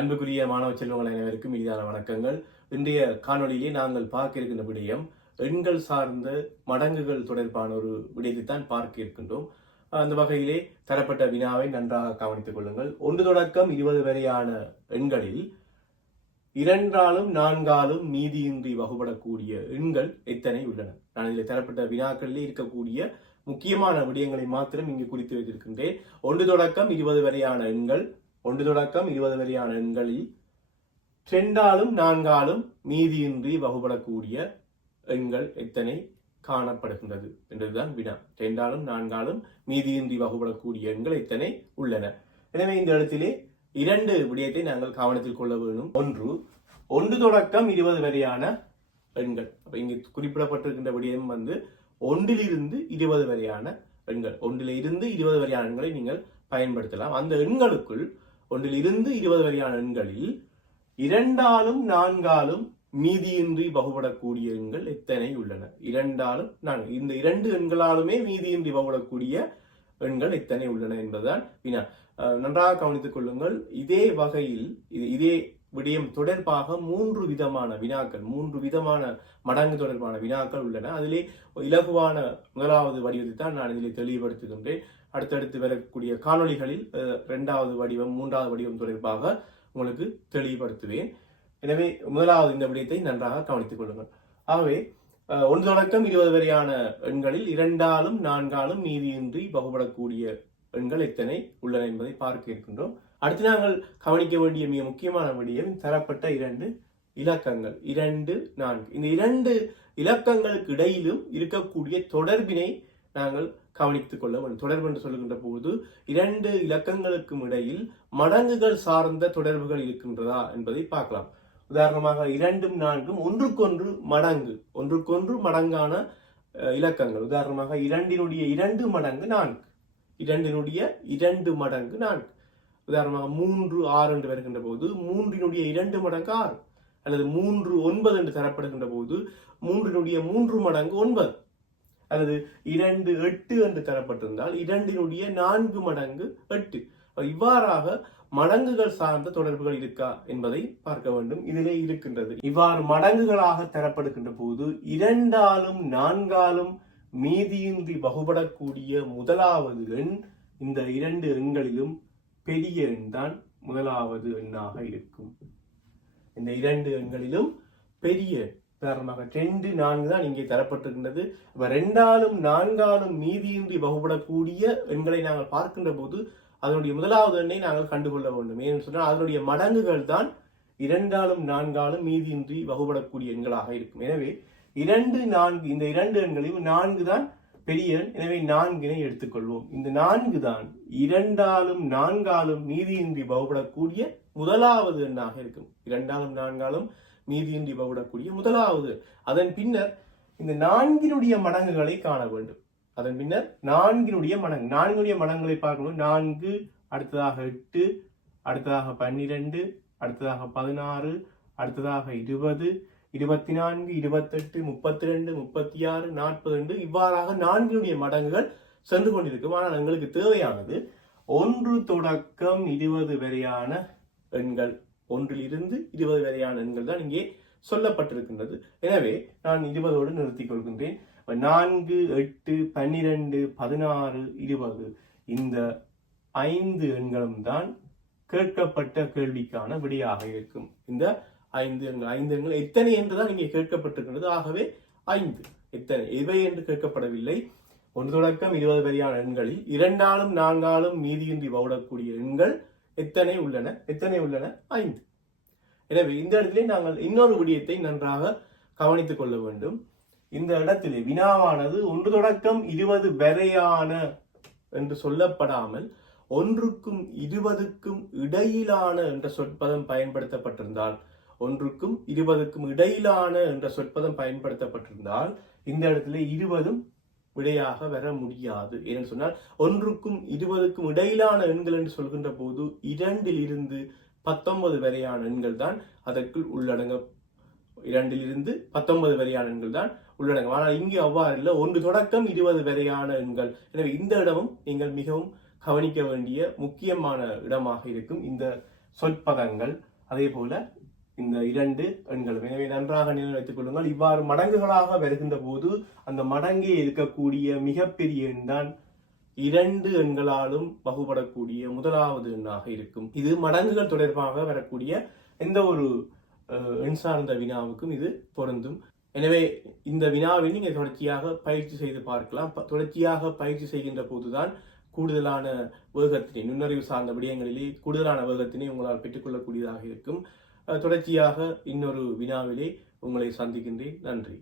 அன்புக்குரிய மாணவ செல்வங்கள் அனைவருக்கும் இனிதான வணக்கங்கள். இன்றைய காணொலியிலே நாங்கள் பார்க்க இருக்கின்ற விடயம் எண்கள் சார்ந்த மடங்குகள் தொடர்பான ஒரு விடயத்தை தான் பார்க்க இருக்கின்றோம். அந்த வகையிலே தரப்பட்ட வினாவை நன்றாக கவனித்துக் கொள்ளுங்கள். 1 தொடக்கம் 20 வரையான எண்களில் 2ஆலும் 4ஆலும் மீதியின்றி வகுபடக்கூடிய எண்கள் எத்தனை உள்ளன? நான் இதில் தரப்பட்ட வினாக்களிலே இருக்கக்கூடிய முக்கியமான விடயங்களை மாத்திரம் இங்கு குறித்து வைத்திருக்கின்றேன். 1 தொடக்கம் 20 வரையான எண்கள் 1 தொடக்கம் 20 வரையான எண்களில் 2ஆலும் 4ஆலும் மீதியின்றி வகுபடக்கூடிய எண்கள் எத்தனை காணப்படுகின்றது என்றுதான் வினா. 2ஆலும் 4ஆலும் மீதியின்றி வகுபடக்கூடிய எண்கள் எத்தனை உள்ளன? எனவே இந்த இடத்திலே 2 விடயத்தை நாங்கள் கவனத்தில் கொள்ள வேண்டும். 1 தொடக்கம் 20 வரையான எண்கள். அப்ப இங்கு குறிப்பிடப்பட்டிருக்கின்ற விடயம் 1லிருந்து 20 வரையான எண்கள். 1லிருந்து 20 வரையான எண்களை நீங்கள் பயன்படுத்தலாம். அந்த எண்களுக்குள் 1லிருந்து 20 வரையான எண்களில் 2ஆலும் 4ஆலும் மீதியின்றி வகுபடக்கூடிய எண்கள் எத்தனை உள்ளன? 2ஆலும் 4 இந்த 2 எண்களாலுமே மீதியின்றி வகுபடக்கூடிய எண்கள் எத்தனை உள்ளன என்பதுதான் வினா. நன்றாக கவனித்துக் கொள்ளுங்கள். இதே வகையில் இதே விடயம் தொடர்பாக 3 விதமான வினாக்கள், 3 விதமான மடங்கு தொடர்பான வினாக்கள் உள்ளன. அதிலே இலகுவான முதலாவது வடிவத்தை தான் நான் இதில் தெளிவுபடுத்துகின்றேன். அடுத்தடுத்து வரக்கூடிய காணொளிகளில் 2வது வடிவம் 3வது வடிவம் தொடர்பாக உங்களுக்கு தெளிவுபடுத்துவேன். எனவே முதலாவது இந்த விடயத்தை நன்றாக கவனித்துக் கொள்ளுங்கள். ஆகவே 1 தொடக்கம் 20 வரையான எண்களில் 2ஆலும் 4ஆலும் மீதியின்றி வகுபடக்கூடிய எண்கள் எத்தனை உள்ளன என்பதை பார்க்க இருக்கின்றோம். அடுத்து நாங்கள் கவனிக்க வேண்டிய மிக முக்கியமான விடயம் தரப்பட்ட 2 இலக்கங்கள் 2, 4. இந்த 2 இலக்கங்களுக்கு இடையிலும் இருக்கக்கூடிய தொடர்பினை நாங்கள் கவனித்துக் கொள்ள வேண்டும். தொடர்பு என்று சொல்லுகின்ற போது 2 இலக்கங்களுக்கும் இடையில் மடங்குகள் சார்ந்த தொடர்புகள் இருக்கின்றதா என்பதை பார்க்கலாம். உதாரணமாக 2ம் 4ம் ஒன்றுக்கொன்று மடங்கான இலக்கங்கள். உதாரணமாக 2னுடைய 2 மடங்கு 4, 2னுடைய 2 மடங்கு 4. உதாரணமாக 3, 6 என்று வருகின்ற போது 3னுடைய 2 மடங்கு 6, அல்லது 3, 9 என்று தரப்படுகின்ற போது 3னுடைய 3 மடங்கு 9, அல்லது 2, 8 என்று தரப்பட்டிருந்தால் 2னுடைய 4 மடங்கு 8. இவ்வாறாக மடங்குகள் சார்ந்த தொடர்புகள் இருக்கா என்பதை பார்க்க வேண்டும். இதிலே இருக்கின்றது. இவ்வாறு மடங்குகளாக தரப்படுகின்ற போது 2ஆலும் 4ஆலும் மீதியின்றி வகுபடக்கூடிய முதலாவது எண் இந்த 2 எண்களிலும் பெரிய எண் தான் முதலாவது எண்ணாக இருக்கும். இந்த 2 எண்களிலும் பெரிய, உதாரணமாக 2, 4 தான் இங்கே தரப்பட்டிருக்கின்றது. 2ஆலும் 4ஆலும் மீதியின்றி வகுபடக்கூடிய எண்களை நாங்கள் பார்க்கின்ற போது அதனுடைய முதலாவது எண்ணை நாங்கள் கண்டுகொள்ள வேண்டும். ஏன்னு சொன்னால் அதனுடைய மடங்குகள் தான் 2ஆலும் 4ஆலும் மீதியின்றி வகுபடக்கூடிய எண்களாக இருக்கும். எனவே 2, 4 இந்த 2 எண்களையும் 4 தான் பெரிய எண். எனவே 4னை எடுத்துக்கொள்வோம். இந்த 4 தான் 2ஆலும் 4ஆலும் மீதியின்றி வகுபடக்கூடிய முதலாவது எண்ணாக இருக்கும். 2ஆலும் 4ஆலும் மீதியின்றி வகுபடக்கூடிய முதலாவது. அதன் பின்னர் இந்த 4னுடைய மடங்குகளை காண வேண்டும். அதன் பின்னர் 4னுடைய மடங்குகளை பார்க்கணும். 4, அடுத்ததாக 8, அடுத்ததாக 12, அடுத்ததாக 16, அடுத்ததாக 20, 24, 28, 32, 36, 42 இவ்வாறாக 4னுடைய மடங்குகள் சென்று கொண்டிருக்கும். ஆனால் எங்களுக்கு தேவையானது 1 தொடக்கம் 20 வரையான எண்கள். 1லிருந்து 20 வரையான எண்கள் தான் இங்கே சொல்லப்பட்டிருக்கின்றது. எனவே நான் 20ஓடு நிறுத்திக் கொள்கின்றேன். 4, 8, 12, 16, 20 இந்த 5 எண்களும் தான் கேட்கப்பட்ட கேள்விக்கான விடையாக இருக்கும். இந்த 5 எண்கள் எத்தனை என்றுதான் இங்கே கேட்கப்பட்டிருக்கின்றது. ஆகவே 5 எத்தனை எவை என்று கேட்கப்படவில்லை. 1 தொடக்கம் 20 வரையான எண்களில் 2ஆலும் 4ஆலும் மீதியின்றி வகுபடக்கூடிய எண்கள் எத்தனை உள்ளன? 5. எனவே இந்த இடத்திலே நாங்கள் இன்னொரு விடயத்தை நன்றாக கவனித்துக் கொள்ள வேண்டும். இந்த இடத்திலே வினாவானது 1 தொடக்கம் 20 வரையான என்று சொல்லப்படாமல் 1க்கும் 20க்கும் இடையிலான என்ற சொற்பதம் பயன்படுத்தப்பட்டிருந்தால் 1க்கும் 20க்கும் இடையிலான என்ற சொற்பதம் பயன்படுத்தப்பட்டிருந்தால் இந்த இடத்திலே 20ம் விடையாக வர முடியாது. ஏன்னு சொன்னால் 1க்கும் 20க்கும் இடையிலான எண்கள் என்று சொல்கின்ற போது 2லிருந்து 19 வரையான எண்கள் தான் அதற்குள் உள்ளடங்க. 2லிருந்து 19 வரையான எண்கள் தான் உள்ளடங்கும். ஆனால் இங்கு அவ்வாறு இல்லை. 1 தொடக்கம் 20 வரையான எண்கள். எனவே இந்த இடமும் நீங்கள் மிகவும் கவனிக்க வேண்டிய முக்கியமான இடமாக இருக்கும். இந்த சொற்பதங்கள் அதே போல இந்த 2 எண்களும். எனவே நன்றாக நினைவு வைத்துக் கொள்ளுங்கள். இவ்வாறு மடங்குகளாக வருகின்ற போது அந்த மடங்கே இருக்கக்கூடிய மிகப்பெரிய எண் தான் 2 எண்களாலும் வகுபடக்கூடிய முதலாவது எண்ணாக இருக்கும். இது மடங்குகள் தொடர்பாக வரக்கூடிய எந்த ஒரு எண் சார்ந்த வினாவுக்கும் இது பொருந்தும். எனவே இந்த வினாவில் நீங்கள் தொடர்ச்சியாக பயிற்சி செய்து பார்க்கலாம். தொடர்ச்சியாக பயிற்சி செய்கின்ற போதுதான் கூடுதலான வேகத்தினை, நுண்ணறிவு சார்ந்த விடயங்களிலே கூடுதலான வேகத்தினை உங்களால் பெற்றுக்கொள்ளக்கூடியதாக இருக்கும். தொடர்ச்சியாக இன்னொரு வினாவிலே உங்களை சந்திக்கின்றேன். நன்றி.